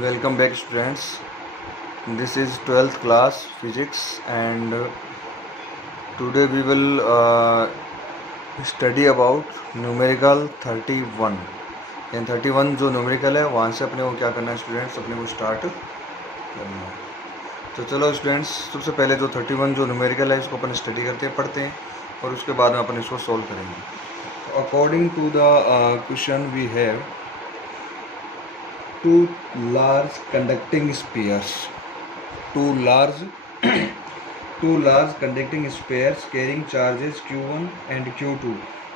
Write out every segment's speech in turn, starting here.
Welcome back, students. This is 12th class physics, and today we will study about numerical 31. यानी 31 जो numerical है वहाँ से अपने को क्या करना है स्टूडेंट्स, अपने को स्टार्ट करना है। तो चलो स्टूडेंट्स, सबसे पहले जो 31 जो न्यूमेरिकल है इसको अपन स्टडी करते हैं, पढ़ते हैं, और उसके बाद में अपन इसको सॉल्व करेंगे। According to the question we have two large conducting spheres carrying charges q1 and q2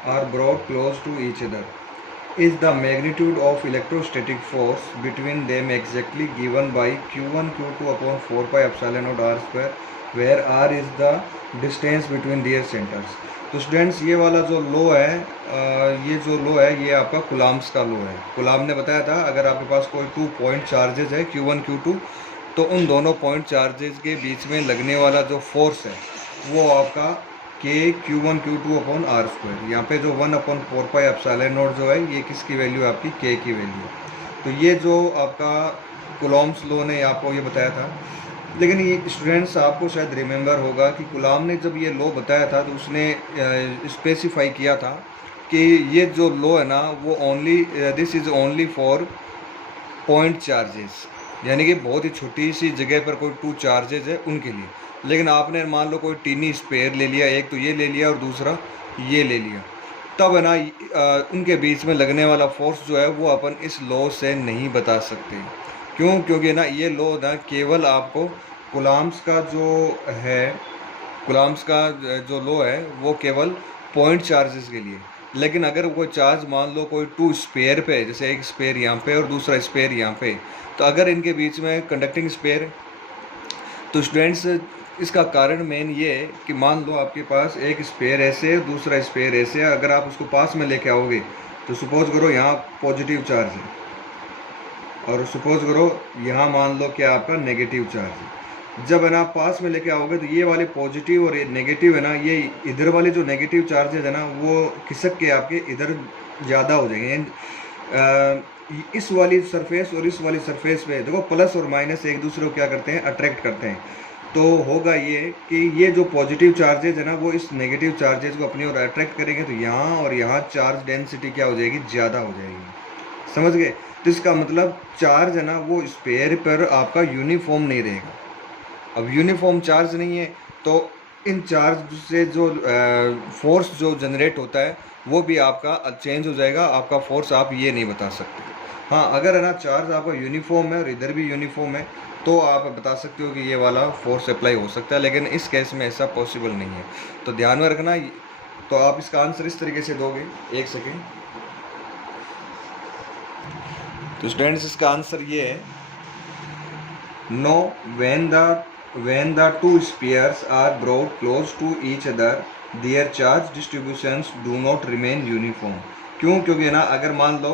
are brought close to each other. Is the magnitude of electrostatic force between them exactly given by q1 q2 upon 4 pi epsilon naught r square, where r is the distance between their centers. तो students ये वाला जो लो है, ये आपका Coulomb's का लो है। कुलाम ने बताया था अगर आपके पास कोई 2 पॉइंट चार्जेज है q1 q2, तो उन दोनों पॉइंट चार्जेज के बीच में लगने वाला जो फोर्स है वो आपका k q1 q2 upon R square. यहाँ पे जो 1/4 पाई एप्सिलॉन नॉट जो है ये किसकी वैल्यू है, आपकी k की वैल्यू। तो ये जो आपका कुलाम्स लो ने आपको ये बताया था। लेकिन ये स्टूडेंट्स आपको शायद रिमेंबर होगा कि कुलाम ने जब ये लॉ बताया था तो उसने स्पेसिफाई किया था कि ये जो लॉ है ना वो this is only for point charges, यानी कि बहुत ही छोटी सी जगह पर कोई 2 चार्जेस है उनके लिए। लेकिन आपने मान लो कोई टीनी स्पेयर ले लिया, एक तो ये ले लिया और दूसरा ये ले लिया, तब है ना उनके बीच में लगने वाला फोर्स जो है वो अपन इस लॉ से नहीं बता सकते। क्यों? क्योंकि ना ये लॉ ना केवल आपको कुलाम्स का जो लॉ है वो केवल पॉइंट चार्जेस के लिए। लेकिन अगर कोई चार्ज मान लो कोई 2 स्पेयर पे, जैसे एक स्पेयर यहाँ पे और दूसरा स्पेयर यहाँ पे, तो अगर इनके बीच में कंडक्टिंग स्पेयर, तो स्टूडेंट्स इसका कारण मेन ये है कि मान लो आपके पास एक स्पेयर ऐसे दूसरा स्पेयर ऐसे, अगर आप उसको पास में लेके आओगे तो सपोज करो यहाँ पॉजिटिव चार्ज है और सपोज करो यहाँ मान लो कि आपका नेगेटिव चार्ज है। जब है ना पास में लेके आओगे तो ये वाले पॉजिटिव और ये नेगेटिव है ना, ये इधर वाले जो नेगेटिव चार्जेज है ना वो खिसक के आपके इधर ज़्यादा हो जाएंगे। इस वाली सरफेस और इस वाली सरफेस पे देखो प्लस और माइनस एक दूसरे को क्या करते हैं, अट्रैक्ट करते हैं। तो होगा ये कि ये जो पॉजिटिव चार्जेज है ना वो इस नेगेटिव चार्जेज को अपनी ओर अट्रैक्ट करेंगे, तो यहाँ और यहाँ चार्ज डेंसिटी क्या हो जाएगी, ज़्यादा हो जाएगी। समझ गए? तो इसका मतलब चार्ज है ना वो स्पेयर पर आपका यूनिफॉर्म नहीं रहेगा। अब यूनिफॉर्म चार्ज नहीं है तो इन चार्ज से जो फोर्स जो जनरेट होता है वो भी आपका चेंज हो जाएगा। आपका फोर्स आप ये नहीं बता सकते। हाँ, अगर है ना चार्ज आपका यूनिफॉर्म है और इधर भी यूनिफॉर्म है तो आप बता सकते हो कि ये वाला फोर्स अप्लाई हो सकता है, लेकिन इस केस में ऐसा पॉसिबल नहीं है। तो ध्यान में रखना। तो आप इसका आंसर इस तरीके से दोगे। एक सेकेंड। तो स्टूडेंट्स इसका आंसर ये है, no, when the two spheres are brought close to each other their charge distributions do not remain uniform. क्यों? क्योंकि ना अगर मान लो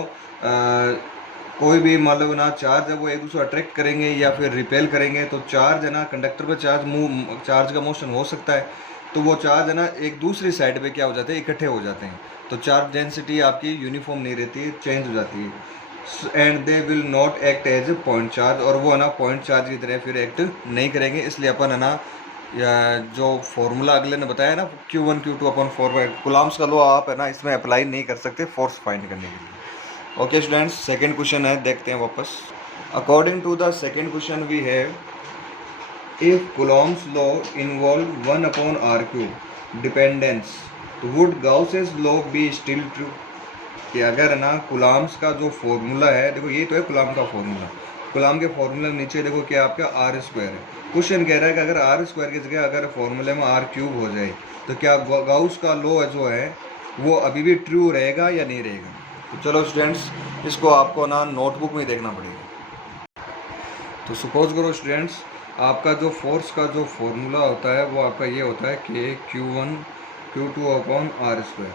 कोई भी मान लो ना चार्ज है वो एक दूसरे अट्रैक्ट करेंगे या फिर रिपेल करेंगे, तो चार्ज है ना कंडक्टर पर चार्ज का मोशन हो सकता है, तो वो चार्ज है ना एक दूसरी साइड पे क्या हो जाते हैं, इकट्ठे हो जाते हैं। तो चार्ज डेंसिटी आपकी यूनिफॉर्म नहीं रहती है, चेंज हो जाती है। And they will not act as a point charge, और वो है ना पॉइंट चार्ज की तरह फिर एक्ट नहीं करेंगे। इसलिए अपन है ना जो फॉर्मूला अगले ने बताया ना q1 q2 upon 4 by Coulomb's का लो, आप है ना इसमें अप्लाई नहीं कर सकते फोर्स फाइंड करने के लिए। ओके स्टूडेंट्स, सेकेंड क्वेश्चन है, देखते हैं वापस। According to the second question we have, if Coulomb's law involve 1/r³ dependence, would Gauss's law be still true? कि अगर ना कुलाम्स का जो फॉर्मूला है, देखो ये तो है कुलाम का फॉर्मूला, कुलाम के फॉर्मूले नीचे देखो क्या आपका r स्क्वायर है। क्वेश्चन कह रहा है कि अगर r स्क्वायर की जगह अगर फॉर्मूले में r³ हो जाए तो क्या गाउस का लॉ जो है वो अभी भी ट्रू रहेगा या नहीं रहेगा? तो चलो स्टूडेंट्स, इसको आपको ना नोटबुक में देखना पड़ेगा। तो सपोज करो स्टूडेंट्स, आपका जो फोर्स का जो फॉर्मूला होता है वो आपका ये होता है कि q1 q2 अपॉन r²।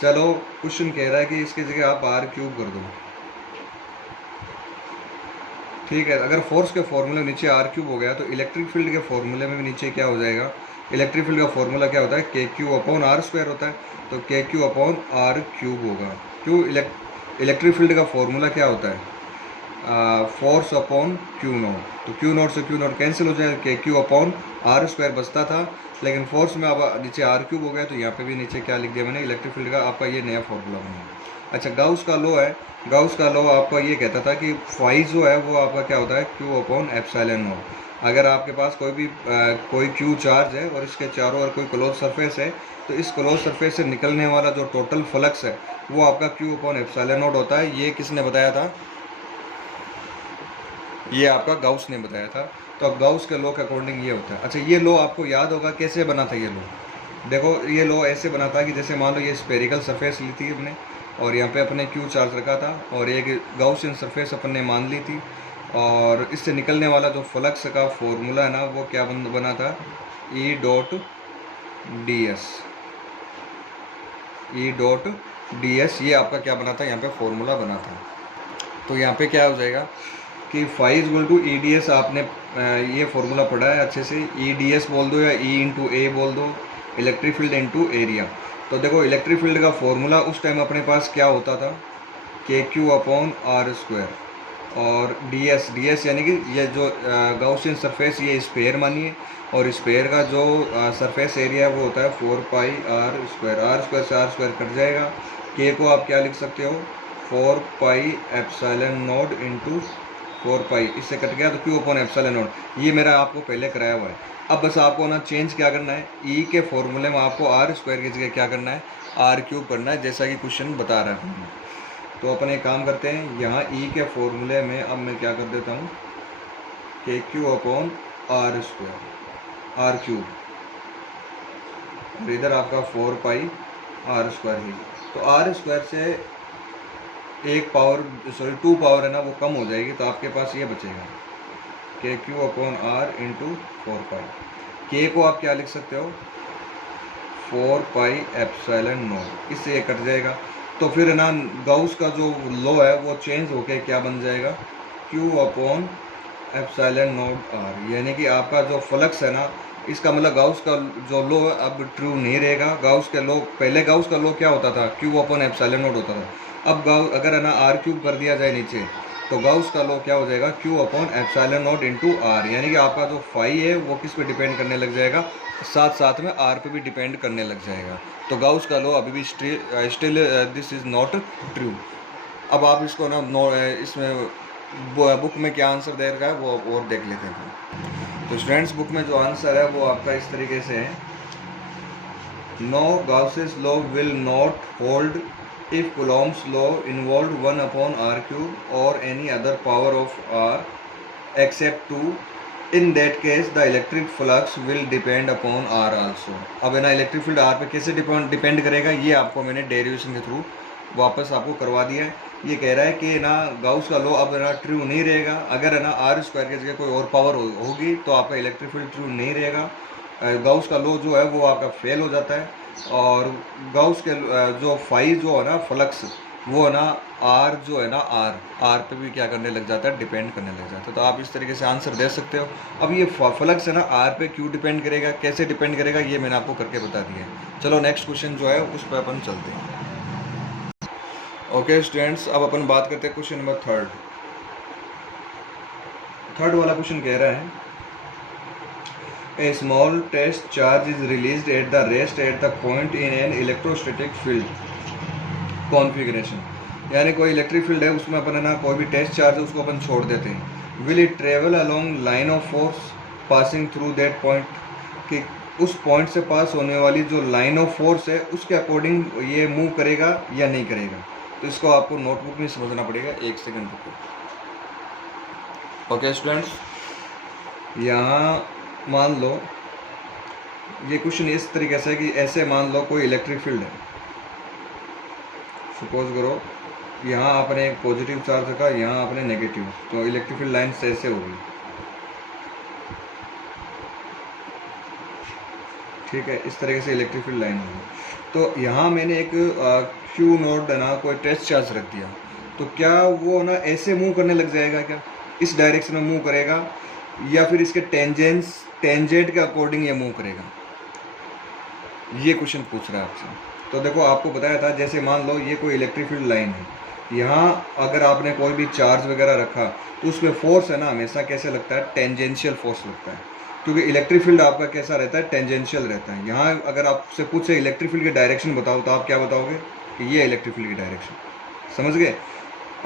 चलो क्वेश्चन कह रहा है कि इसकी जगह आप r³ कर दो। ठीक है, अगर फोर्स के फॉर्मूले नीचे r³ हो गया तो इलेक्ट्रिक फील्ड के फॉर्मूले में भी नीचे क्या हो जाएगा, इलेक्ट्रिक फील्ड का फॉर्मूला क्या होता है, kq अपॉन r² होता है, तो kq अपॉन r³ होगा। क्यों? इलेक्ट्रिक फील्ड का फॉर्मूला क्या होता है, फोर्स अपॉन क्यू नोट, तो क्यू नोट से क्यू नोट कैंसिल हो जाएगा, क्यू अपॉन आर स्क्वायर बचता था, लेकिन फोर्स में अब नीचे आर क्यूब हो गया, तो यहाँ पे भी नीचे क्या लिख दिया मैंने, इलेक्ट्रिक फील्ड का आपका ये नया फॉर्मूला बना। अच्छा, गाउस का लॉ है, गाउस का लॉ आपका ये कहता था कि फाई जो है वो आपका क्या होता है, क्यू अपॉन एप्सिलॉन नॉट। अगर आपके पास कोई क्यू चार्ज है और इसके चारों ओर कोई क्लोज सरफेस है, तो इस क्लोज सरफेस से निकलने वाला जो टोटल फ्लक्स है वो आपका क्यू अपॉन एप्सिलॉन नॉट होता है। ये किसने बताया था, ये आपका गाउस ने बताया था। तो अब गाउस के लॉ के अकॉर्डिंग ये होता है। अच्छा, ये लॉ आपको याद होगा कैसे बना था ये लॉ, देखो ये लॉ ऐसे बना था कि जैसे मान लो ये स्पेरिकल सरफेस ली थी हमने और यहाँ पे अपने क्यू चार्ज रखा था और एक गाउसियन सरफेस अपन ने मान ली थी, और इससे निकलने वाला जो फ्लक्स का फॉर्मूला है ना वो क्या बना था, E dot D S, E dot D S, ये आपका क्या बना था, यहाँ पे फॉर्मूला बना था। तो यहाँ पे क्या हो जाएगा कि phi equal to E D S, आपने ये फॉर्मूला पढ़ा है अच्छे से, ई डी एस बोल दो या ई इंटू ए बोल दो, इलेक्ट्रिक फील्ड इंटू एरिया। तो देखो इलेक्ट्रिक फील्ड का फॉर्मूला उस टाइम अपने पास क्या होता था, के क्यू अपॉन आर स्क्वायर, और डी एस यानी कि ये जो गाउसियन सरफेस ये स्पेयर मानिए, और स्पेयर का जो सरफेस एरिया है वो होता है 4 पाई आर स्क्वायर, से आर स्क्वायर कट जाएगा, के को आप क्या लिख सकते हो, 4 पाई एप्सिलॉन नॉट इंटू 4 पाई, इससे कट गया तो क्यू अपॉन एप्सिलॉन नॉट, ये मेरा आपको पहले कराया हुआ है। अब बस आपको ना चेंज क्या करना है, ई के फॉर्मूले में आपको आर स्क्वायर की जगह क्या करना है, आर क्यूब करना है, जैसा कि क्वेश्चन बता रहा है। तो अपन एक काम करते हैं, यहाँ ई के फॉर्मूले में अब मैं क्या कर देता हूँ, K Q upon R square, R cube, और इधर आपका 4 पाई आर स्क्वायर ही, तो आर स्क्वायर से एक पावर सॉरी 2 पावर है ना वो कम हो जाएगी, तो आपके पास ये बचेगा के क्यू अपॉन आर इंटू 4 पाई, के को आप क्या लिख सकते हो, 4 पाई एप्सिलॉन नॉट, इससे ये कट जाएगा। तो फिर ना गाउस का जो लॉ है वो चेंज होके क्या बन जाएगा, q upon epsilon naught r, यानी कि आपका जो फ्लक्स है ना, इसका मतलब गाउस का जो लॉ है अब ट्रू नहीं रहेगा। गाउस के लॉ, पहले गाउस का लॉ क्या होता था, क्यू अपॉन एप्सिलॉन नॉट होता था। अब गाउस अगर है ना आर क्यूब कर दिया जाए नीचे, तो गाउस का लॉ क्या हो जाएगा, q upon epsilon naught into r, यानी कि आपका जो फाई है वो किस पे डिपेंड करने लग जाएगा, साथ साथ में आर पे भी डिपेंड करने लग जाएगा। तो गाउस का लॉ अभी भी still this is not true. अब आप इसको ना इसमें बुक में क्या आंसर दे रखा है वो और देख लेते हैं। तो स्टूडेंट्स बुक में जो आंसर है वो आपका इस तरीके से है, no Gauss's law will not hold if Coulomb's law involved 1 upon r cube or any other power of r except 2, in that case the electric flux will depend upon r also। अब है ना electric field r पे कैसे depend करेगा, ये आपको मैंने derivation के थ्रू वापस आपको करवा दिया है। ये कह रहा है कि ना गाउस का लॉ अब ना ट्रू नहीं रहेगा, अगर है ना आर स्क्वायर की जगह कोई और पावर होगी तो आपका इलेक्ट्रिक फील्ड ट्रू नहीं रहेगा, गाउस का लॉ जो है वो आपका फेल हो जाता है, और गाउस के जो फाई जो है ना फ्लक्स वो है ना आर जो है ना आर पे भी क्या करने लग जाता है, डिपेंड करने लग जाता है। तो आप इस तरीके से आंसर दे सकते हो। अब ये फ्लक्स है ना आर पे क्यों डिपेंड करेगा, कैसे डिपेंड करेगा, ये मैंने आपको करके बता दिया है। चलो नेक्स्ट क्वेश्चन जो है उस पर अपन चलते हैं। ओके स्टूडेंट्स, अब अपन बात करते हैं क्वेश्चन नंबर थर्ड वाला क्वेश्चन कह रहा है, A small test charge is released at the rest at the point in an electrostatic field configuration। यानी कोई इलेक्ट्रिक फील्ड है उसमें अपन है ना कोई भी टेस्ट चार्ज है उसको अपन छोड़ देते हैं। Will it travel along line of force passing through that point, कि उस पॉइंट से पास होने वाली जो लाइन ऑफ फोर्स है उसके अकॉर्डिंग ये मूव करेगा या नहीं करेगा। तो इसको आपको नोटबुक में समझना पड़ेगा, एक सेकेंड रुको। ओके स्टूडेंट्स, यहाँ मान लो ये क्वेश्चन इस तरीके से है कि ऐसे मान लो कोई इलेक्ट्रिक फील्ड है, सपोज करो यहाँ आपने एक पॉजिटिव चार्ज रखा, यहाँ आपने नेगेटिव, तो इलेक्ट्रिक फील्ड लाइन ऐसे होगी, ठीक है, इस तरीके से इलेक्ट्रिक फील्ड लाइन होगी। तो यहाँ मैंने एक क्यू नोट ना कोई टेस्ट चार्ज रख दिया, तो क्या वो ना ऐसे मूव करने लग जाएगा, क्या इस डायरेक्शन में मूव करेगा या फिर इसके टेंजेंट के अकॉर्डिंग ये मूव करेगा, ये क्वेश्चन पूछ रहा है आपसे। तो देखो आपको बताया था, जैसे मान लो ये कोई इलेक्ट्रिक फील्ड लाइन है, यहाँ अगर आपने कोई भी चार्ज वगैरह रखा तो उसमें फोर्स है ना हमेशा कैसे लगता है, टेंजेंशियल फोर्स लगता है, क्योंकि इलेक्ट्रिक फील्ड आपका कैसा रहता है, टेंजेंशियल रहता है। यहाँ अगर आपसे पूछे इलेक्ट्रिक फील्ड की डायरेक्शन बताओ तो आप क्या बताओगे कि ये इलेक्ट्रिक फील्ड की डायरेक्शन, समझ गए।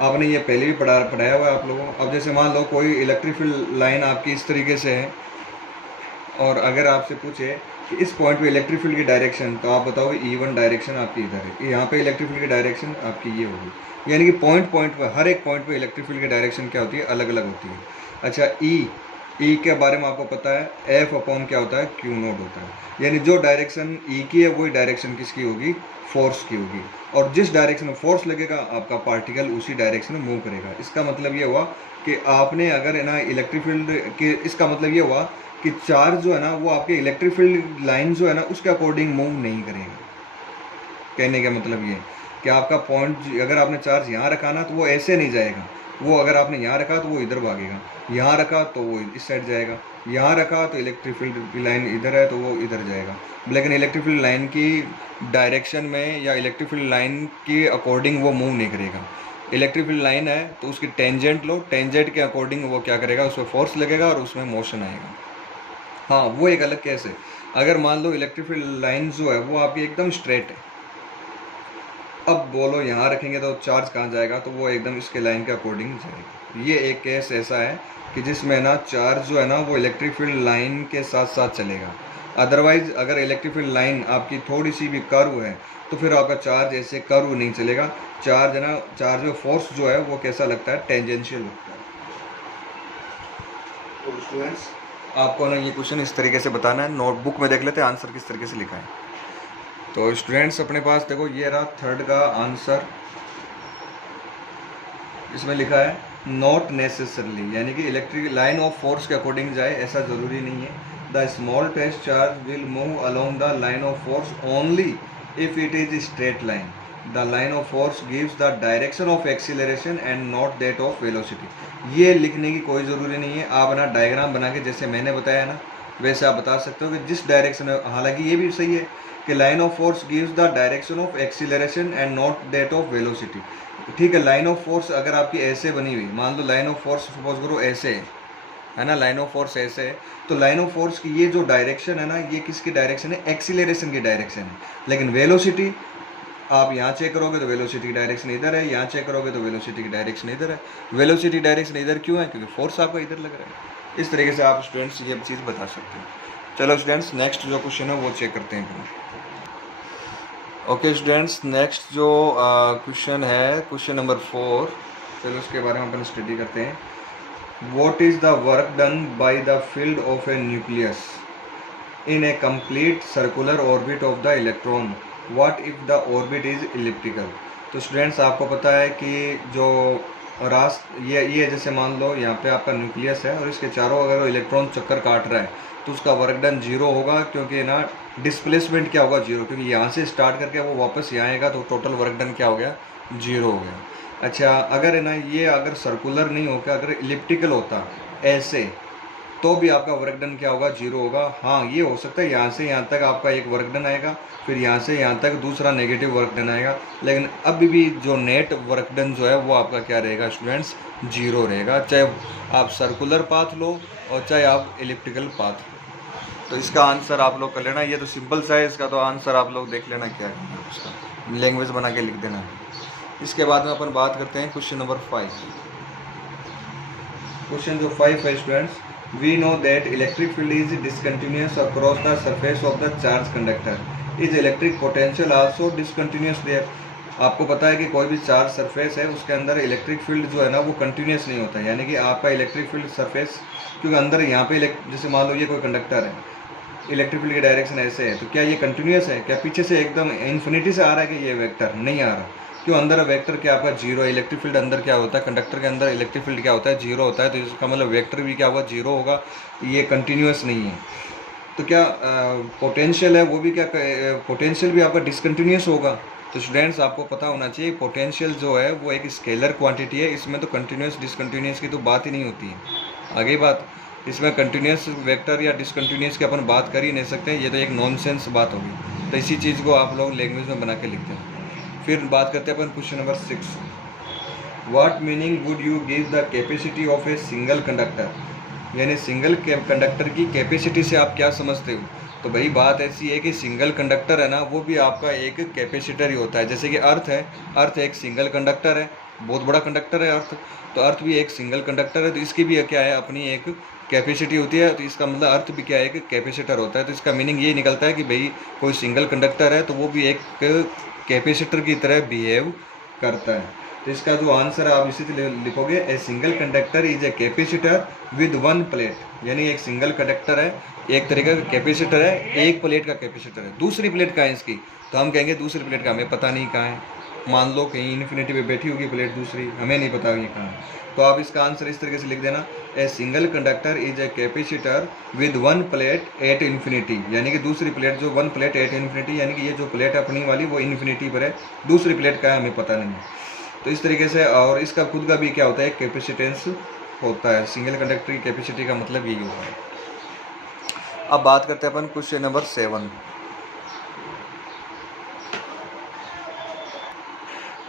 आपने ये पहले भी पढ़ाया हुआ है आप लोगों को। अब जैसे मान लो कोई इलेक्ट्रिक फील्ड लाइन आपकी इस तरीके से है और अगर आपसे पूछे कि इस पॉइंट पे इलेक्ट्रिक फील्ड की डायरेक्शन, तो आप बताओगे E1 डायरेक्शन आपकी इधर है, यहाँ पे इलेक्ट्रिक फील्ड की डायरेक्शन आपकी ये होगी। यानी कि पॉइंट पॉइंट पर, हर एक पॉइंट पे इलेक्ट्रिक फील्ड की डायरेक्शन क्या होती है, अलग अलग होती है। अच्छा, ई के बारे में आपको पता है, एफ अपॉन क्या होता है, क्यू नोट होता है। यानी जो डायरेक्शन ई की है वही डायरेक्शन किसकी होगी, फोर्स की होगी। और जिस डायरेक्शन में फोर्स लगेगा आपका पार्टिकल उसी डायरेक्शन में मूव करेगा। इसका मतलब ये हुआ कि आपने अगर है ना इलेक्ट्रिक फील्ड के, इसका मतलब ये हुआ कि चार्ज जो है ना वो आपके इलेक्ट्रिक फील्ड लाइन जो है ना उसके अकॉर्डिंग मूव नहीं करेगा। कहने का मतलब ये कि आपका पॉइंट, अगर आपने चार्ज यहाँ रखा ना तो वो ऐसे नहीं जाएगा, वो अगर आपने यहाँ रखा तो वो इधर भागेगा, यहाँ रखा तो वो इस साइड जाएगा, यहाँ रखा तो इलेक्ट्रिक फील्ड की लाइन इधर है तो वो इधर जाएगा। लेकिन इलेक्ट्रिक फील्ड लाइन की डायरेक्शन में या इलेक्ट्रिक फील्ड लाइन के अकॉर्डिंग वो मूव नहीं करेगा। इलेक्ट्रिक फील्ड लाइन है तो उसकी टेंजेंट लो, टेंजेंट के अकॉर्डिंग वो क्या करेगा, उसमें फोर्स लगेगा और उसमें मोशन आएगा। हाँ, वो एक अलग केस है। अगर मान लो इलेक्ट्रिक फील्ड लाइन जो है वो आपकी एकदम स्ट्रेट है, अब बोलो यहाँ रखेंगे तो चार्ज कहाँ जाएगा, तो वो एकदम इसके लाइन के अकॉर्डिंग जाएगा। ये एक केस ऐसा है कि जिसमें ना चार्ज जो है ना वो इलेक्ट्रिक फील्ड लाइन के साथ साथ चलेगा। अदरवाइज अगर इलेक्ट्रिक फील्ड लाइन आपकी थोड़ी सी भी कर्व है तो फिर आपका चार्ज ऐसे कर्व नहीं चलेगा। चार्ज है ना, चार्ज में फोर्स जो है वो कैसा लगता है, टेंजेंशियल लगता है। तो स्टूडेंट्स आपको ना ये क्वेश्चन इस तरीके से बताना है, नोटबुक में देख लेते हैं आंसर किस तरीके से लिखा है। तो स्टूडेंट्स अपने पास देखो ये रहा थर्ड का आंसर, इसमें लिखा है नॉट नेसेसरली, यानी कि इलेक्ट्रिक लाइन ऑफ फोर्स के अकॉर्डिंग जाए ऐसा ज़रूरी नहीं है। The small test charge will move along the line of force only if it is straight line. The line of force gives the direction of acceleration and not that of velocity. ये लिखने की कोई ज़रूरी नहीं है, आप ना diagram बना के जैसे मैंने बताया ना वैसे आप बता सकते हो कि जिस डायरेक्शन में, हालांकि ये भी सही है कि line of force gives the direction of acceleration and not that of velocity. ठीक है, लाइन ऑफ फोर्स अगर आपकी ऐसे बनी हुई, मान लो लाइन ऑफ फोर्स सपोज करो ऐसे है ना, लाइन ऑफ फोर्स ऐसे है, तो लाइन ऑफ फोर्स की ये जो डायरेक्शन है ना ये किसकी डायरेक्शन है, एक्सीलरेशन की डायरेक्शन है। लेकिन वेलोसिटी आप यहाँ चेक करोगे तो वेलोसिटी की डायरेक्शन इधर है, यहाँ चेक करोगे तो वेलोसिटी की डायरेक्शन इधर है। वेलोसिटी डायरेक्शन इधर क्यों है, क्योंकि फोर्स आपका इधर लग रहा है। इस तरीके से आप स्टूडेंट्स ये चीज़ बता सकते हैं। चलो स्टूडेंट्स नेक्स्ट जो क्वेश्चन है वो चेक करते हैं। ओके स्टूडेंट्स, नेक्स्ट जो क्वेश्चन है क्वेश्चन नंबर 4, चलो उसके बारे में अपन स्टडी करते हैं। What is the work done by the field of A nucleus in A complete circular orbit of the electron, what if the orbit is elliptical. तो students आपको पता है कि जो ये जैसे मान लो यहाँ पे आपका न्यूक्लियस है और इसके चारों अगर इलेक्ट्रॉन चक्कर काट रहा है तो उसका वर्क डन जीरो होगा, क्योंकि ना डिस्प्लेसमेंट क्या होगा, जीरो, क्योंकि यहाँ से स्टार्ट करके वो वापस यहाँ आएगा तो टोटल वर्क डन क्या हो गया, जीरो हो गया। अच्छा, अगर है ना ये अगर सर्कुलर नहीं होकर अगर इलिप्टिकल होता ऐसे तो भी आपका वर्क डन क्या होगा, जीरो होगा। हाँ, ये हो सकता है यहाँ से यहाँ तक आपका एक वर्क डन आएगा, फिर यहाँ से यहाँ तक दूसरा नेगेटिव वर्क डन आएगा, लेकिन अभी भी जो नेट वर्क डन जो है वो आपका क्या रहेगा स्टूडेंट्स, जीरो रहेगा, चाहे आप सर्कुलर पाथ लो और चाहे आप इलिप्टिकल पाथ लो। तो इसका आंसर आप लोग कर लेना, ये तो सिंपल सा है, इसका तो आंसर आप लोग देख लेना क्या है उसका, लैंग्वेज बना के लिख देना। इसके बाद में अपन बात करते हैं क्वेश्चन नंबर 5। क्वेश्चन जो 5 है students, we know that electric field is discontinuous across the surface of the charge conductor. Is electric potential also discontinuous there? आपको पता है कि कोई भी चार्ज सरफेस है उसके अंदर इलेक्ट्रिक फील्ड जो है ना वो कंटिन्यूस नहीं होता है, यानी कि आपका इलेक्ट्रिक फील्ड सरफेस, क्योंकि अंदर यहाँ पे जैसे मान लो ये कोई कंडक्टर है, इलेक्ट्रिक फील्ड की डायरेक्शन ऐसे है, तो क्या ये कंटिन्यूस है, क्या पीछे से एकदम इन्फिनिटी से आ रहा है कि ये वेक्टर नहीं आ रहा, क्यों, अंदर वेक्टर क्या आपका जीरो है। इलेक्ट्रिक फील्ड अंदर क्या होता है, कंडक्टर के अंदर इलेक्ट्रिक फील्ड क्या होता है, जीरो होता है, तो इसका मतलब वेक्टर भी क्या होगा, जीरो होगा, ये कंटिन्यूस नहीं है। तो क्या पोटेंशियल है वो भी क्या, पोटेंशियल भी आपका डिसकंटिन्यूस होगा। तो स्टूडेंट्स आपको पता होना चाहिए पोटेंशियल जो है वो एक स्केलर क्वांटिटी है, इसमें तो कंटिन्यूस डिसकंटिन्यूस की तो बात ही नहीं होती है। आगे बात, इसमें कंटिन्यूस वेक्टर या डिसकंटिन्यूस की अपन बात कर ही नहीं सकते, ये तो एक नॉनसेंस बात होगी। तो इसी चीज़ को आप लोग लैंग्वेज में बना के लिखते हैं। फिर बात करते हैं अपन question number 6। What meaning would you give the capacity of a single conductor, यानी सिंगल कंडक्टर की कैपेसिटी से आप क्या समझते हो। तो भाई बात ऐसी है कि सिंगल कंडक्टर है ना, वो भी आपका एक कैपेसिटर ही होता है। जैसे कि अर्थ है, अर्थ एक सिंगल कंडक्टर है, बहुत बड़ा कंडक्टर है अर्थ, तो अर्थ भी एक सिंगल कंडक्टर है, तो इसकी भी क्या है, अपनी एक कैपेसिटी होती है। तो इसका मतलब अर्थ भी क्या है, एक कैपेसिटर होता है। तो इसका मीनिंग ये निकलता है कि भाई कोई सिंगल कंडक्टर है तो वो भी एक कैपेसिटर की तरह बिहेव करता है। तो इसका जो आंसर है आप इसी तरह लिखोगे, ए single conductor is a capacitor with one plate, यानी एक सिंगल कंडक्टर है, एक तरीके का कैपेसिटर है, एक प्लेट का कैपेसिटर है। दूसरी प्लेट कहाँ है इसकी, तो हम कहेंगे दूसरी प्लेट का हमें पता नहीं कहाँ है, मान लो कहीं इन्फिनिटी पे बैठी होगी प्लेट दूसरी, हमें नहीं पता ये कहाँ है। तो आप इसका आंसर इस तरीके से लिख देना, ए single conductor is a capacitor with one plate at infinity, यानी कि दूसरी प्लेट जो वन प्लेट एट इन्फिनिटी, यानी कि ये जो प्लेट है अपनी वाली वो इन्फिनिटी पर है, दूसरी प्लेट का है हमें पता नहीं है। तो इस तरीके से, और इसका खुद का भी क्या होता है, कैपेसिटेंस होता है। सिंगल कंडक्टर की कैपेसिटी का मतलब यही होता है। अब बात करते हैं अपन question number 7।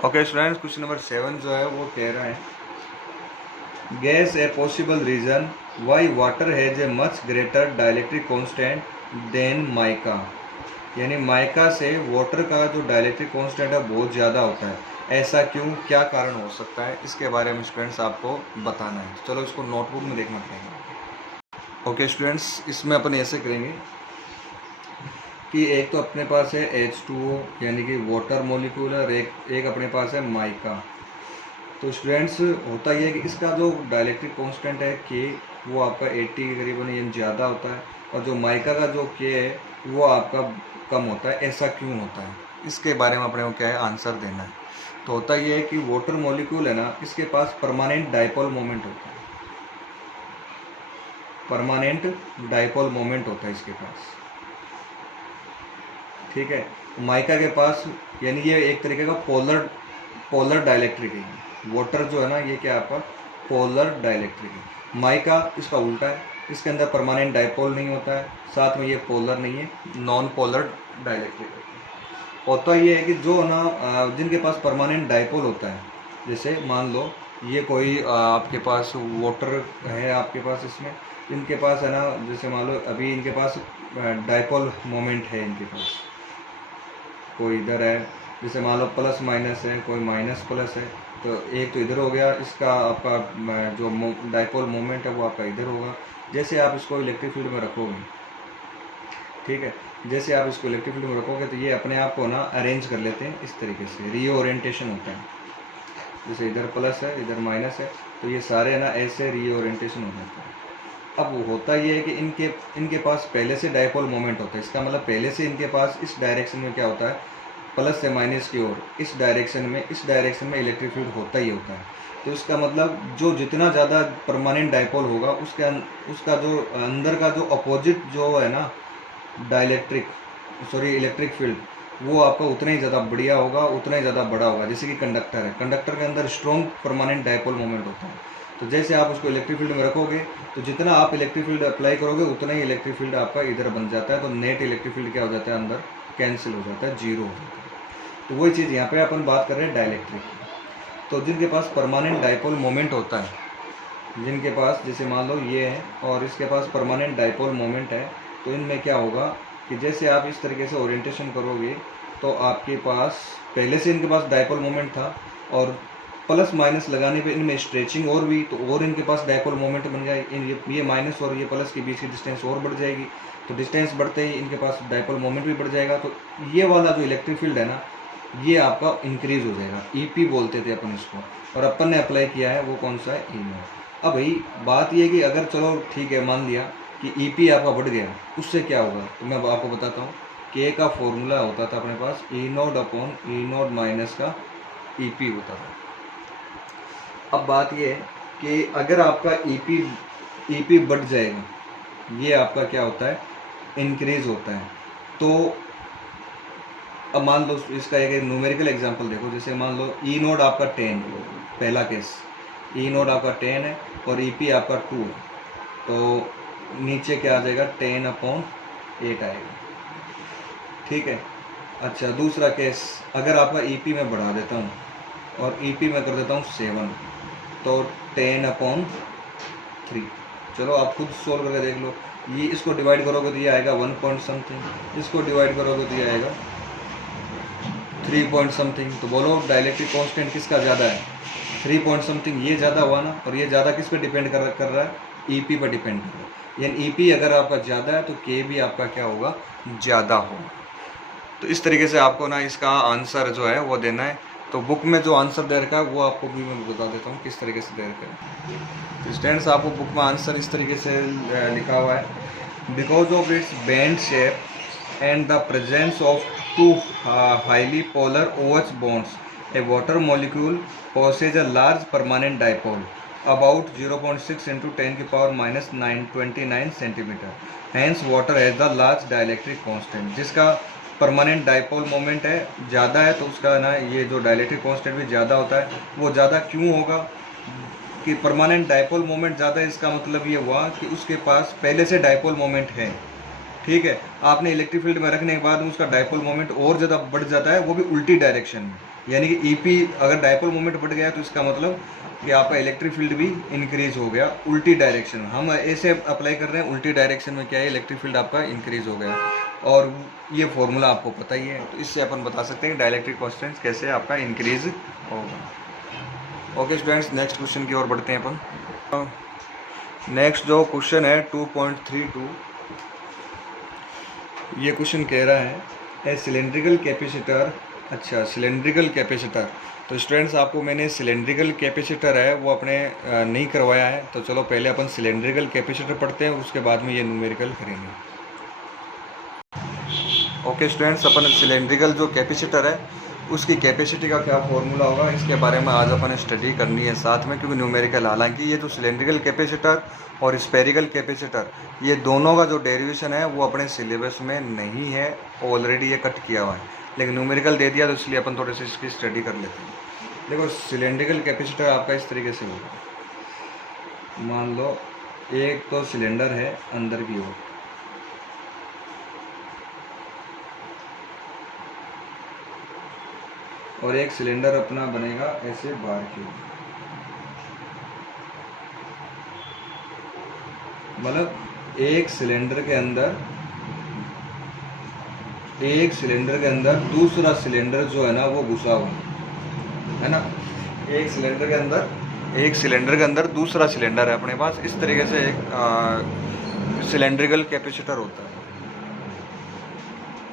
Okay students, question number 7 जो है वो कह रहा है, guess a possible reason why water has a much greater dielectric constant than mica, यानी माइका से वाटर का जो डाइलेक्ट्रिक कांस्टेंट है बहुत ज़्यादा होता है, ऐसा क्यों, क्या कारण हो सकता है, इसके बारे में स्टूडेंट्स आपको बताना है। तो चलो इसको नोटबुक में देखना पड़ेगा। ओके स्टूडेंट्स, इसमें अपन ऐसे करेंगे कि एक तो अपने पास है H2O यानी कि वाटर मॉलिक्यूल, और एक अपने पास है माइका। तो स्टूडेंट्स होता यह है कि इसका जो डाइलेक्ट्रिक कांस्टेंट है K वो आपका 80 के करीबन यानी ज़्यादा होता है, और जो माइका का जो K है वो आपका कम होता है, ऐसा क्यों होता है, इसके बारे में अपने को क्या है आंसर देना है। तो होता यह है कि वाटर मॉलिक्यूल है ना, इसके पास परमानेंट डाइपोल मोमेंट होता है, परमानेंट डाइपोल मोमेंट होता है इसके पास, ठीक है। माइका के पास, यानी ये एक तरीके का पोलर डाइलेक्ट्रिक है, वाटर जो है ना ये क्या आपका पोलर डाइलेक्ट्रिक है। माइका इसका उल्टा है, इसके अंदर परमानेंट डाइपोल नहीं होता है, साथ में ये पोलर नहीं है, नॉन पोलर डाइलेक्ट्रिक है। होता ये है कि जो ना जिनके पास परमानेंट डाइपोल होता है, जैसे मान लो ये कोई आपके पास वाटर है आपके पास, इसमें इनके पास है ना, जैसे मान लो अभी इनके पास डाइपोल मोमेंट है, इनके पास कोई इधर है, जैसे मान लो प्लस माइनस है, कोई माइनस प्लस है, तो एक तो इधर हो गया, इसका आपका जो डाइपोल मोमेंट है वो आपका इधर होगा। जैसे आप इसको इलेक्ट्रिक फील्ड में रखोगे, ठीक है, जैसे आप इसको इलेक्ट्रिक फील्ड में रखोगे तो ये अपने आप को ना अरेंज कर लेते हैं इस तरीके से, रीओरिएंटेशन होता है, जैसे इधर प्लस है इधर माइनस है, तो ये सारे ना ऐसे रीओरिएंटेशन हो जाते हैं। अब होता ये है कि इनके पास पहले से डाइपोल मोमेंट होता है, इसका मतलब पहले से इनके पास इस डायरेक्शन में क्या होता है, प्लस से माइनस की ओर इस डायरेक्शन में इलेक्ट्रिक फील्ड होता ही होता है। तो इसका मतलब जो जितना ज़्यादा परमानेंट डाइपोल होगा उसका जो अंदर का जो अपोजिट जो है ना इलेक्ट्रिक फील्ड, वो आपका उतना ही ज़्यादा बढ़िया होगा, उतना ही ज़्यादा बड़ा होगा। जैसे कि कंडक्टर है, कंडक्टर के अंदर स्ट्रॉन्ग परमानेंट डाइपोल मोमेंट होता है, तो जैसे आप उसको इलेक्ट्रिक फील्ड में रखोगे तो जितना आप इलेक्ट्रिक फील्ड अप्लाई करोगे उतना ही इलेक्ट्रिक फील्ड आपका इधर बन जाता है, तो नेट इलेक्ट्रिक फील्ड क्या हो जाता है, अंदर कैंसिल हो जाता है, जीरो हो जाता है। तो वही चीज़ यहाँ पे अपन बात कर रहे हैं डाइलेक्ट्रिक की। तो जिनके पास परमानेंट डाइपोल मोमेंट होता है, जिनके पास जैसे मान लो ये है और इसके पास परमानेंट डाइपोल मोमेंट है, तो इनमें क्या होगा कि जैसे आप इस तरीके से ओरिएंटेशन करोगे तो आपके पास पहले से इनके पास डाइपोल मोमेंट था, और प्लस माइनस लगाने पे इनमें स्ट्रेचिंग और भी, तो और इनके पास डाइपोल मोमेंट बन गया, ये माइनस और ये प्लस के बीच की डिस्टेंस और बढ़ जाएगी, तो डिस्टेंस बढ़ते ही इनके पास डाइपोल मोमेंट भी बढ़ जाएगा, तो ये वाला जो इलेक्ट्रिक फील्ड है ना ये आपका इंक्रीज हो जाएगा, ईपी बोलते थे अपन इसको, और अपन ने अप्लाई किया है वो कौन सा है, ई नोट। अब भाई बात ये कि अगर चलो ठीक है मान लिया कि ईपी आपका बढ़ गया, उससे क्या होगा, तो मैं आपको बताता हूँ। के का फॉर्मूला होता था अपने पास ई नोट अपॉन ई नोट माइनस का ईपी होता था। अब बात ये है कि अगर आपका ईपी बढ़ जाएगा, ये आपका क्या होता है, इंक्रीज होता है। तो अब मान लो इसका एक न्यूमेरिकल एग्जांपल देखो, जैसे मान लो ई नोड आपका 10, पहला केस ई नोड आपका 10 है और ईपी आपका 2 है, तो नीचे क्या आ जाएगा, 10/8 आएगा, ठीक है। अच्छा दूसरा केस, अगर आपका ईपी में बढ़ा देता हूँ, और EP मैं कर देता हूँ 7, तो 10/3। चलो आप खुद सोल्व करके देख लो। ये इसको डिवाइड करोगे तो ये आएगा 1 पॉइंट समथिंग, इसको डिवाइड करोगे तो ये आएगा 3 पॉइंट समथिंग। तो बोलो डाइलेक्ट्रिक कांस्टेंट किसका ज़्यादा है? 3 पॉइंट समथिंग ये ज़्यादा हुआ ना, और ये ज़्यादा किस पे डिपेंड कर रहा है? EP पर डिपेंड कर रहा है। यानी EP अगर आपका ज़्यादा है तो K भी आपका क्या होगा? ज़्यादा होगा। तो इस तरीके से आपको ना इसका आंसर जो है वो देना है। तो बुक में जो आंसर दे रखा है वो आपको भी मैं बता देता हूँ किस तरीके से दे रखा है। तो स्टूडेंट्स आपको बुक में आंसर इस तरीके से लिखा हुआ है, because of its bent shape and the presence of two highly polar OH bonds, a water molecule possesses a large permanent dipole about 0.6 into 10 की power minus 929 centimetre. Hence water has the large dielectric constant. जिसका permanent dipole moment है ज़्यादा है तो उसका ना ये जो डाइलेक्ट्रिक कांस्टेंट भी ज़्यादा होता है। वो ज़्यादा क्यों होगा कि परमानेंट डाइपोल मोमेंट ज़्यादा है? इसका मतलब ये हुआ कि उसके पास पहले से डाइपोल मोमेंट है। ठीक है, आपने इलेक्ट्रिक फील्ड में रखने के बाद उसका डाइपोल मोमेंट और ज़्यादा बढ़ जाता है, वो भी उल्टी डायरेक्शन में। यानी कि EP अगर डाइपोल मोमेंट बढ़ गया तो इसका मतलब कि आपका इलेक्ट्रिक फील्ड भी इंक्रीज हो गया उल्टी डायरेक्शन में। हम ऐसे अप्लाई कर रहे हैं, उल्टी डायरेक्शन में क्या है? इलेक्ट्रिक फील्ड आपका इंक्रीज हो गया। और ये फॉर्मूला आपको पता ही है, तो इससे अपन बता सकते हैं कि डाइलेक्ट्रिक कांस्टेंट कैसे आपका इंक्रीज होगा। ओके स्टूडेंट्स, नेक्स्ट क्वेश्चन की ओर बढ़ते हैं अपन। नेक्स्ट जो क्वेश्चन है 2.32, ये क्वेश्चन कह रहा है ए सिलेंड्रिकल कैपेसिटर। अच्छा, सिलेंड्रिकल कैपेसिटर। तो स्टूडेंट्स आपको मैंने सिलेंड्रिकल कैपेसिटर है वो अपने नहीं करवाया है, तो चलो पहले अपन सिलेंड्रिकल कैपेसिटर पढ़ते हैं, उसके बाद में ये न्यूमेरिकल करेंगे। ओके स्टूडेंट्स, अपन सिलेंड्रिकल जो कैपेसिटर है उसकी कैपेसिटी का क्या फॉर्मूला होगा इसके बारे में आज अपन स्टडी करनी है साथ में, क्योंकि न्यूमेरिकल, हालांकि ये जो सिलेंड्रिकल कैपेसिटर और स्फेरिकल कैपेसिटर ये दोनों का जो डेरिवेशन है वो अपने सिलेबस में नहीं है, ऑलरेडी ये कट किया हुआ है, लेकिन न्यूमेरिकल दे दिया तो इसलिए अपन थोड़े से इसकी स्टडी कर लेते हैं। देखो सिलेंड्रिकल कैपेसिटर आपका इस तरीके से होगा। मान लो एक तो सिलेंडर है अंदर की ओर, और एक सिलेंडर अपना बनेगा ऐसे बाहर की ओर। मतलब एक सिलेंडर के अंदर दूसरा सिलेंडर जो है ना वो घुसा हुआ है ना। एक सिलेंडर के अंदर दूसरा सिलेंडर है अपने पास। इस तरीके से एक सिलेंड्रिकल कैपेसिटर होता है।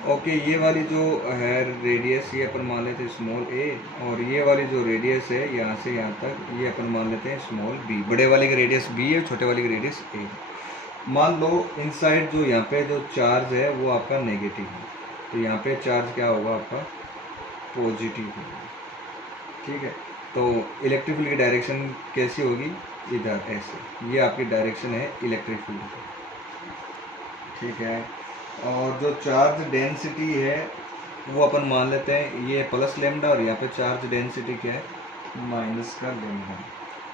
ओके, ये वाली जो है रेडियस ये अपन मान लेते हैं स्मॉल a, और ये वाली जो रेडियस है यहाँ से यहाँ तक ये अपन मान लेते हैं स्मॉल b। बड़े वाले की रेडियस b है, छोटे वाले की रेडियस a। मान लो इनसाइड जो यहाँ पे जो चार्ज है वो आपका नेगेटिव है, तो यहाँ पे चार्ज क्या होगा आपका? पॉजिटिव होगा। ठीक है, तो इलेक्ट्रिक फील्ड की डायरेक्शन कैसी होगी? इधर ऐसे। ये आपकी डायरेक्शन है इलेक्ट्रिक फील्ड की। ठीक है, और जो चार्ज डेंसिटी है वो अपन मान लेते हैं ये प्लस लेमडा, और यहाँ पे चार्ज डेंसिटी क्या है? माइनस का लेमडा।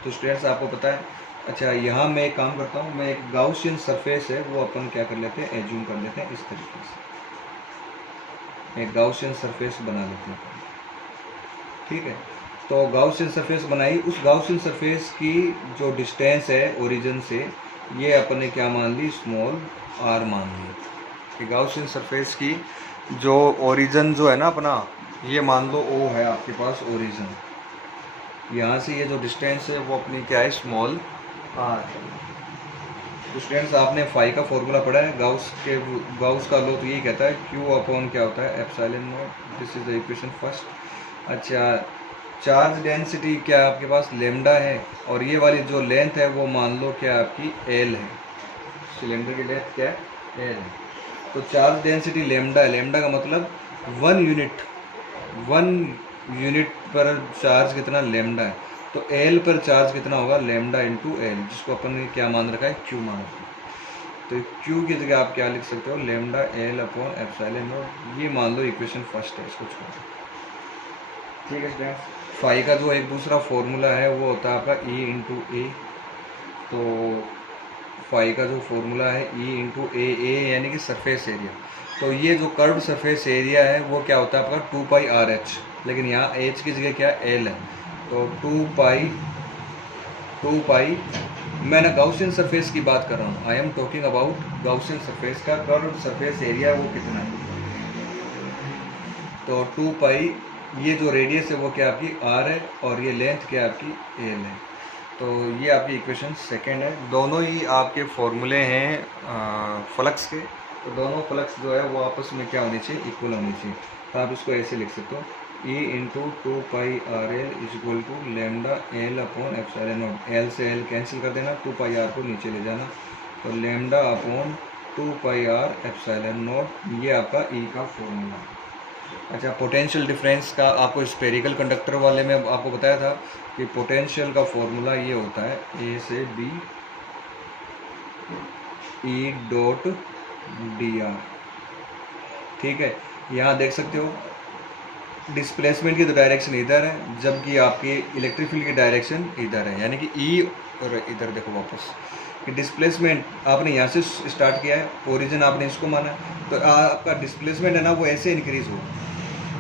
तो स्टूडेंट्स आपको पता है। अच्छा, यहाँ मैं एक काम करता हूँ, मैं एक गाउसियन सरफेस है वो अपन क्या कर लेते हैं? एज्यूम कर लेते हैं इस तरीके से, एक गाउसियन सरफेस बना लेते हैं। ठीक है, तो गाउसियन सरफेस बनाई, उस गाउसियन सरफेस की जो डिस्टेंस है ओरिजिन से ये अपन ने क्या मान ली? स्मॉल r मान ली। कि गाउसियन सरफेस की जो ओरिजिन जो है ना अपना, ये मान लो O है आपके पास ओरिजिन, यहाँ से ये जो डिस्टेंस है वो अपनी क्या है? Small r। तो स्टूडेंट्स आपने फाई का फॉर्मूला पढ़ा है, गाउस का लो तो यही कहता है Q अपॉन क्या होता है? Epsilon not. This is the equation first. अच्छा, चार्ज डेंसिटी क्या है आपके पास? लेमडा है, और ये वाली जो लेंथ है वो मान लो क्या आपकी? L है। सिलेंडर की लेंथ क्या है? L है। तो चार्ज डेंसिटी लेमडा है, लेमडा का मतलब 1 यूनिट पर चार्ज कितना? लेमडा है। तो L पर चार्ज कितना होगा? लेमडा इंटू L, जिसको अपन ने क्या मान रखा है? Q मान रखा है। तो Q की जगह आप क्या लिख सकते हो? Lambda L upon epsilon not. ये मान लो इक्वेशन फर्स्ट है, इसको छोड़ो। ठीक है स्टूडेंट्स, फाई का जो एक दूसरा फॉर्मूला है वो होता है आपका E इंटू ए। तो फाई का जो फॉर्मूला है E इंटू ए यानी कि सरफेस एरिया। तो ये जो कर्व सरफेस एरिया है वो क्या होता है आपका 2πRh, लेकिन यहाँ h की जगह क्या l है, तो 2पाई मैं ना गाउसियन सरफेस की बात कर रहा हूँ, I am talking about Gaussian surface का कर्व सरफेस एरिया वो कितना है, तो 2पाई ये जो रेडियस है वो क्या आपकी r है और ये लेंथ क्या आपकी l है। तो ये आपकी इक्वेशन सेकंड है। दोनों ही आपके फॉर्मूले हैं फ्लक्स के, तो दोनों फ्लक्स जो है वो आपस में क्या होनी चाहिए, इक्वल होनी चाहिए। तो आप इसको ऐसे लिख सकते हो, E into 2πRL is equal to lambda L upon epsilon naught, L से L कैंसिल कर देना, 2πR को नीचे ले जाना, तो lambda upon 2πR epsilon not, ये आपका E का फॉर्मूला। अच्छा, पोटेंशियल डिफरेंस का आपको स्पेरिकल कंडक्टर वाले में आपको बताया था कि पोटेंशियल का फॉर्मूला ये होता है A से B E डॉट dr, ठीक है। यहाँ देख सकते हो डिस्प्लेसमेंट की तो डायरेक्शन इधर है, जबकि आपकी इलेक्ट्रिक फील्ड की डायरेक्शन इधर है, यानी कि E और इधर देखो वापस कि डिस्प्लेसमेंट आपने यहाँ से स्टार्ट किया है, ओरिजिन आपने इसको माना, तो आपका डिस्प्लेसमेंट है ना वो ऐसे इंक्रीज हो,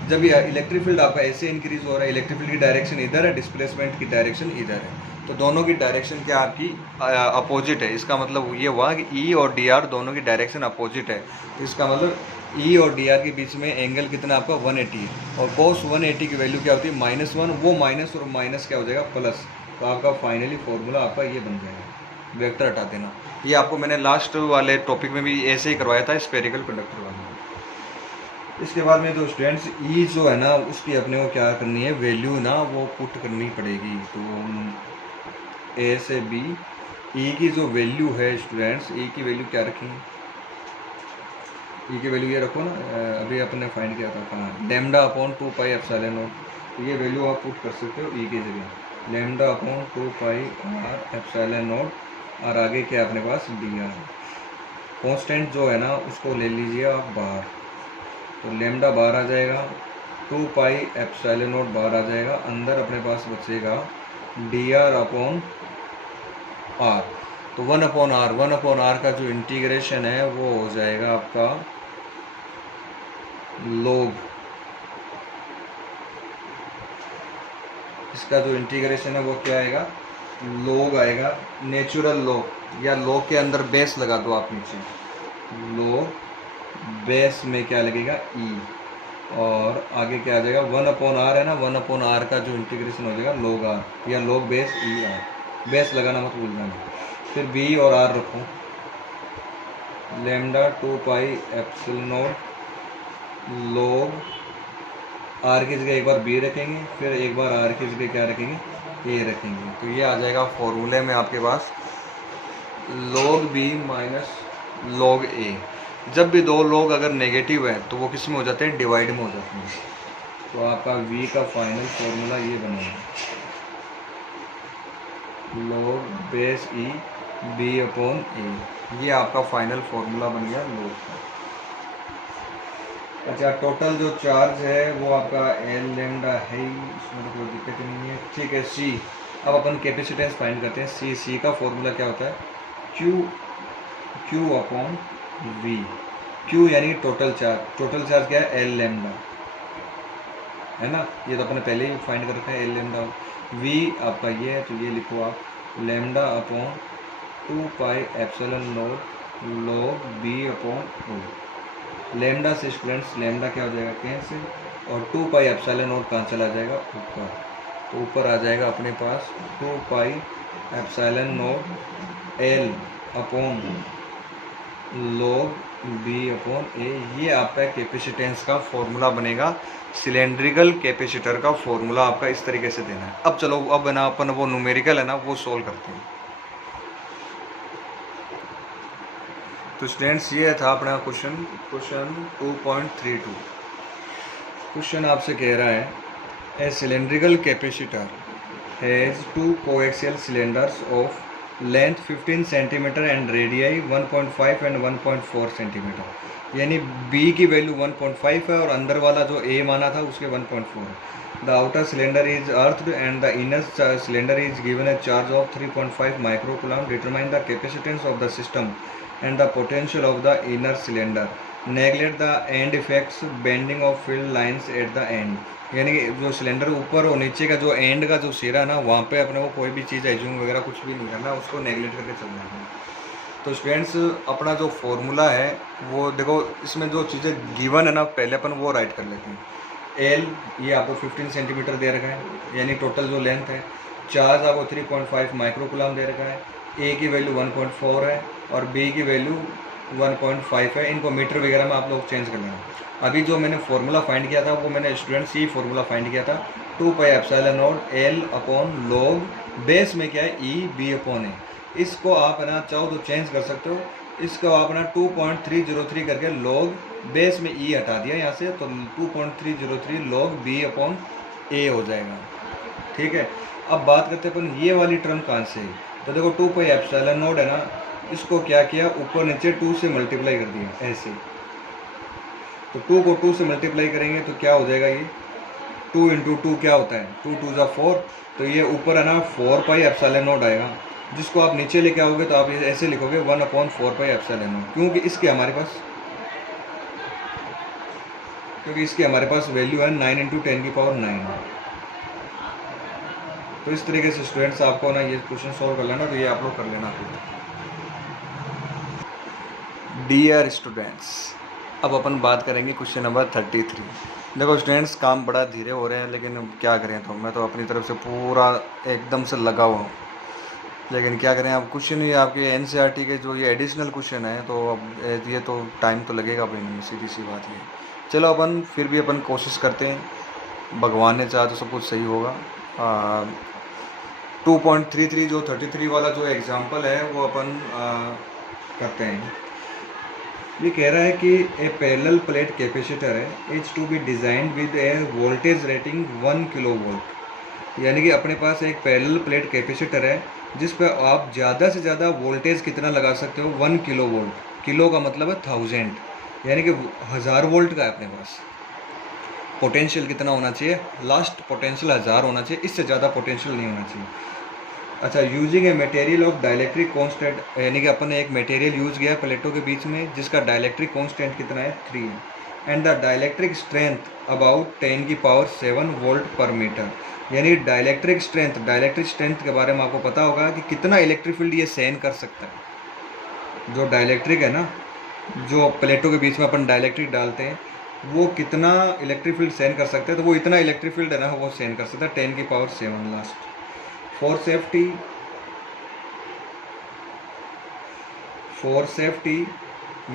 जब ये इलेक्ट्रिक फील्ड आपका ऐसे इंक्रीज हो रहा है, इलेक्ट्रिक फील्ड की डायरेक्शन इधर है, डिस्प्लेसमेंट की डायरेक्शन इधर है, तो दोनों की डायरेक्शन क्या आपकी अपोजिट है। इसका मतलब ये हुआ कि E और dr दोनों की डायरेक्शन अपोजिट है, तो इसका मतलब E और dr के बीच में एंगल कितना आपका 180 है, और cos 180 की वैल्यू क्या होती है -1, वो माइनस और माइनस क्या हो जाएगा प्लस, तो आपका फाइनली फॉर्मूला आपका ये बन जाएगा। वेक्टर हटा देना, ये आपको मैंने लास्ट वाले टॉपिक में भी ऐसे ही करवाया था स्फेरिकल कंडक्टर वाला। इसके बाद में जो स्टूडेंट्स E जो है ना उसकी अपने को क्या करनी है, वैल्यू ना वो पुट करनी पड़ेगी, तो A से B E की जो वैल्यू है स्टूडेंट्स, E की वैल्यू क्या रखेंगे, E की वैल्यू ये रखो ना, अभी अपने फाइंड किया था कहाँ, लेमडा अपॉन 2पाई एप्सिलॉन नॉट, ये वैल्यू आप पुट कर सकते हो E की जगह, lambda upon 2πR epsilon not, और आगे क्या अपने पास dr, कांस्टेंट जो है ना उसको ले लीजिए आप बाहर, तो लेमडा बाहर आ जाएगा, 2पाई एप्सिलॉन नॉट बाहर आ जाएगा, अंदर अपने पास बचेगा dr अपॉन r, तो 1/r का जो इंटीग्रेशन है वो हो जाएगा आपका log, इसका जो इंटीग्रेशन है वो क्या आएगा, log आएगा, नेचुरल log, या log के अंदर बेस लगा दो आप नीचे, log बेस में क्या लगेगा E, और आगे क्या आ जाएगा 1/r है ना, 1/r का जो इंटीग्रेशन हो जाएगा log r, या log बेस ER, बेस लगाना मत भूल जाना। फिर B और R रखो, लेमडा 2पाई एप्सिलॉन नॉट log R की जगह एक बार B रखेंगे, फिर एक बार R की जगह क्या रखेंगे, A रखेंगे, तो ये आ जाएगा फॉर्मूले में आपके पास log B minus log A। जब भी दो लोग अगर नेगेटिव है तो वो किस में हो जाते हैं, डिवाइड में हो जाते हैं, तो आपका V का फाइनल फॉर्मूला ये बनेगा, log base E B upon A, ये आपका फाइनल फॉर्मूला बन गया log का। अच्छा, टोटल जो चार्ज है वो आपका L लेमडा है, इसमें तो कोई दिक्कत नहीं है, ठीक है। C, अब अपन कैपेसिटेंस फाइंड करते हैं। C का फॉर्मूला क्या होता है, Q अपॉन V, Q यानी टोटल चार्ज क्या है, L लेमडा है ना, ये तो अपने पहले ही फाइंड कर रखा है L लेमडा। V आपका ये है, तो ये लिखो आप लेमडा अपॉन 2पाई epsilon naught log B upon O। Lambda से स्टूडेंट्स लेमडा क्या हो जाएगा, कैंसिल, और 2पाई एप्सिलॉन नॉट कहाँ चला जाएगा, ऊपर, तो ऊपर आ जाएगा अपने पास 2पाई epsilon naught L upon log B upon A, ये आपका कैपेसिटेंस का फॉर्मूला बनेगा। सिलेंड्रिकल कैपेसिटर का फॉर्मूला आपका इस तरीके से देना है। अब चलो, अब ना अपन वो न्यूमेरिकल है ना वो सोल्व करते हैं। तो स्टूडेंट्स ये था अपना क्वेश्चन 2.32। क्वेश्चन आपसे कह रहा है, ए cylindrical capacitor has 2 coaxial cylinders of length 15 centimetre and radii 1.5 and 1.4 centimetre, यानी B की वैल्यू 1.5 है और अंदर वाला जो A माना था उसके 1.4 है। The outer cylinder is earthed and the inner cylinder is given a charge of 3.5 microcoulomb. Determine the capacitance of the system and the potential of the inner cylinder neglect the end effects bending of field lines at the end, यानी कि जो cylinder ऊपर और नीचे का जो and का जो सिरा है ना, वहाँ पे अपने को कोई भी चीज़ एज्यूम वगैरह कुछ भी नहीं करना, उसको नेगलेक्ट करके चलना है। तो स्टूडेंट्स अपना जो फॉर्मूला है वो देखो, इसमें जो चीज़ें गिवन है ना पहले अपन वो राइट कर लेते हैं। एल ये आपको 15 सेंटीमीटर दे रखा है, यानी टोटल जो लेंथ है। चार्ज आपको 3.5 माइक्रोकुलम दे रखा है। ए की वैल्यू 1.4 है और बी की वैल्यू 1.5 है। इनको मीटर वगैरह में आप लोग चेंज कर लेना। अभी जो मैंने फार्मूला फाइंड किया था वो मैंने स्टूडेंट्स ही फार्मूला फाइंड किया था, 2 pi epsilon naught L upon log base में क्या है ई बी अपॉन ए। इसको आप है ना चाहो तो चेंज कर सकते हो, इसको आप ना 2.303 करके लॉग बेस में ई हटा दिया यहाँ से, तो 2.303 लॉग बी अपॉन ए हो जाएगा। ठीक है, अब बात करते हैं अपन ये वाली टर्म कहाँ से है। तो देखो 2 पाई एप्सिलॉन नॉट है ना, इसको क्या किया ऊपर नीचे 2 से मल्टीप्लाई कर दिया ऐसे। तो 2 को 2 से मल्टीप्लाई करेंगे तो क्या हो जाएगा, ये 2 इंटू 2 क्या होता है, 2 2 ज़ा 4। तो ये ऊपर है ना 4 पाई एप्सिलॉन नॉट आएगा, जिसको आप नीचे लेके आओगे तो आप ऐसे लिखोगे 1/4 पाई एप्सिलॉन नॉट, क्योंकि इसके हमारे पास वैल्यू है 9 इंटू 10 की पावर 9। तो इस तरीके से स्टूडेंट्स आपको ना ये क्वेश्चन सॉल्व कर लेना, तो ये आप लोग कर लेना फिर। डियर स्टूडेंट्स, अब अपन बात करेंगे क्वेश्चन नंबर 33। देखो स्टूडेंट्स काम बड़ा धीरे हो रहे हैं, लेकिन क्या करें, तो मैं तो अपनी तरफ से पूरा एकदम से लगा हुआ हूँ, लेकिन क्या करें। अब क्वेश्चन ये आपके एनसीईआरटी के जो ये एडिशनल क्वेश्चन है, तो अब ये तो टाइम तो लगेगा भाई, नहीं सीधी सी बात है। चलो अपन फिर भी अपन कोशिश करते हैं, भगवान ने चाहा तो सब कुछ सही होगा। 2.33 जो 33 वाला जो एग्जाम्पल है वो अपन करते हैं। ये कह रहा है कि ए पैरेलल प्लेट कैपेसिटर है is to be designed with a voltage rating 1 kilovolt, यानी कि अपने पास एक पैरेलल प्लेट कैपेसिटर है जिस पर आप ज़्यादा से ज़्यादा वोल्टेज कितना लगा सकते हो, 1 किलो वोल्ट। किलो का मतलब है 1000, यानी कि 1000 वोल्ट का है अपने पास। पोटेंशियल कितना होना चाहिए, लास्ट पोटेंशियल 1000 होना चाहिए, इससे ज़्यादा पोटेंशियल नहीं होना चाहिए। अच्छा, using a material of dielectric constant, यानी कि अपन ने एक मटेरियल यूज किया है प्लेटों के बीच में जिसका डाइलेक्ट्रिक कांस्टेंट कितना है, 3 है। And the dielectric strength about 10 की पावर 7 वोल्ट पर मीटर, यानी डाइलेक्ट्रिक स्ट्रेंथ के बारे में आपको पता होगा कि कितना इलेक्ट्रिक फील्ड ये सहन कर सकता है। जो डाइलेक्ट्रिक है ना, जो प्लेटों के बीच में अपन डाइलेक्ट्रिक डालते हैं, वो कितना इलेक्ट्रिक फील्ड सहन कर सकते हैं, तो वो इतना इलेक्ट्रिक फील्ड है ना वो सहन कर सकता है 10 की power 7 last. For safety,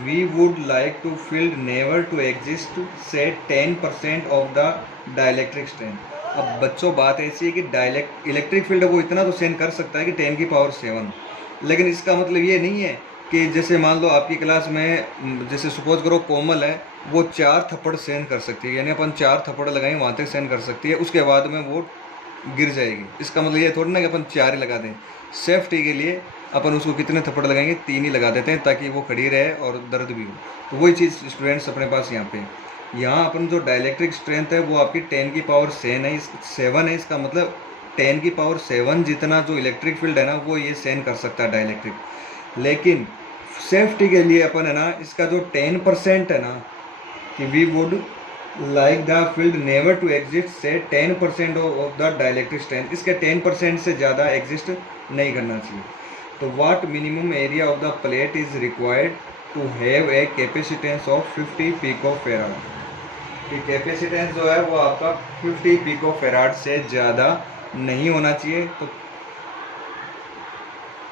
we would like to field never to exist say 10% of the dielectric strength। अब बच्चों बात ऐसी है कि इलेक्ट्रिक फील्ड वो इतना तो सहन कर सकता है कि 10 की पावर 7, लेकिन इसका मतलब ये नहीं है कि जैसे मान लो आपकी क्लास में जैसे सपोज करो कोमल है, वो 4 थप्पड़ सहन कर सकती है, यानी अपन 4 थप्पड़ लगाएंगे वहाँ तक सहन कर सकती है, उसके बाद में वो गिर जाएगी। इसका मतलब ये थोड़ा ना कि अपन 4 ही लगा दें, सेफ्टी के लिए अपन उसको कितने थप्पड़ लगाएंगे, 3 ही लगा देते हैं ताकि वो खड़ी रहे और दर्द भी हो। तो वही चीज़ स्टूडेंट्स अपने पास यहाँ अपन जो डाइलेक्ट्रिक स्ट्रेंथ है वो आपकी 10 की पावर 7 है। इसका मतलब 10 की पावर 7 जितना जो इलेक्ट्रिक फील्ड है ना वो ये सहन कर सकता है डाइलेक्ट्रिक। लेकिन सेफ्टी के लिए अपन है ना इसका जो 10% है ना, कि we would like the field never to exist say 10% of the dielectric strength, इसके 10% से ज़्यादा एग्जिस्ट नहीं करना चाहिए। तो what minimum area of the plate is required to have a capacitance of 50 picofarad, कि कैपेसिटेंस जो है वो आपका 50 पिकोफेराड से ज़्यादा नहीं होना चाहिए। तो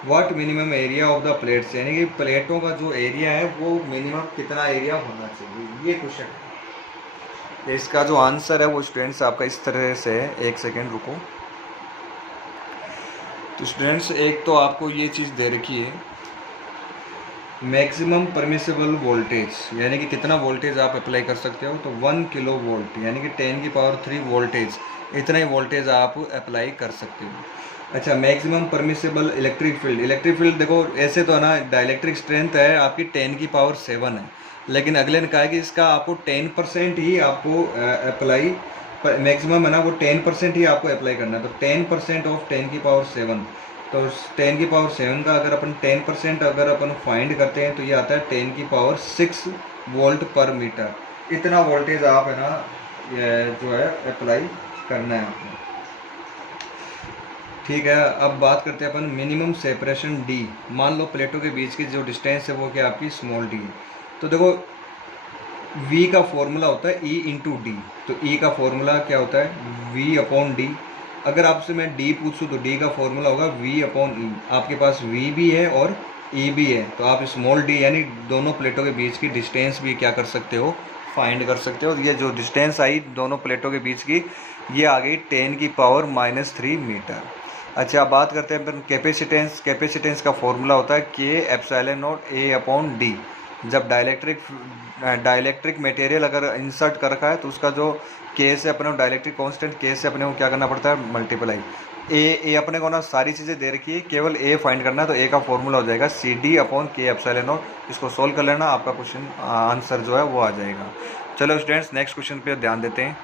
what minimum area of the plates, यानी कि प्लेटों का जो एरिया है वो मिनिमम कितना एरिया होना चाहिए, ये क्वेश्चन है। इसका जो आंसर है वो स्टूडेंट्स आपका इस तरह से है, एक सेकेंड रुको। तो स्टूडेंट्स एक तो आपको ये चीज़ दे रखी है मैक्सिमम परमिसिबल वोल्टेज, यानी कि कितना वोल्टेज आप अप्लाई कर सकते हो, तो 1 किलो वोल्ट, यानी कि 10 की पावर 3 वोल्टेज, इतना ही वोल्टेज आप अप्लाई कर सकते हो। अच्छा, मैक्सिमम परमिसिबल इलेक्ट्रिक फील्ड देखो ऐसे तो है ना डाइलेक्ट्रिक स्ट्रेंथ है आपकी 10 की पावर 7 है, लेकिन अगले ने कहा है कि इसका आपको 10% ही आपको अप्लाई, मैक्सिमम है ना वो 10% ही आपको अप्लाई करना है। तो 10% ऑफ 10 की पावर 7, तो 10⁻⁷ का अगर अपन 10% अगर अपन फाइंड करते हैं तो ये आता है 10⁻⁶ वोल्ट पर मीटर। इतना वोल्टेज आप है ना ये जो है अप्लाई करना है आपको। ठीक है, अब बात करते हैं अपन मिनिमम सेपरेशन डी। मान लो प्लेटों के बीच की जो डिस्टेंस है वो क्या आपकी स्मॉल डी है। तो देखो v का फॉर्मूला होता है e इंटू डी। तो e का फॉर्मूला क्या होता है v अपॉन डी। अगर आपसे मैं d पूछूं तो d का फॉर्मूला होगा v अपॉन ई। आपके पास v भी है और e भी है, तो आप स्मॉल d यानी दोनों प्लेटों के बीच की डिस्टेंस भी क्या कर सकते हो, फाइंड कर सकते हो। ये जो डिस्टेंस आई दोनों प्लेटों के बीच की, ये आ गई 10⁻³ मीटर। अच्छा, बात करते हैं अपन कैपेसिटेंस। कैपेसिटेंस का फॉर्मूला होता है K∈0 A अपॉन डी। जब डाइलेक्ट्रिक मटेरियल अगर इंसर्ट कर रखा है तो उसका जो K से अपने डाइलेक्ट्रिक कांस्टेंट K से अपने को क्या करना पड़ता है, मल्टीप्लाई। ए अपने को ना सारी चीज़ें दे रखी है, केवल ए फाइंड करना है। तो ए का फॉर्मूला हो जाएगा CD अपॉन K∈0। इसको सोल्व कर लेना, आपका क्वेश्चन आंसर जो है वो आ जाएगा। चलो स्टूडेंट्स, नेक्स्ट क्वेश्चन पे ध्यान देते हैं।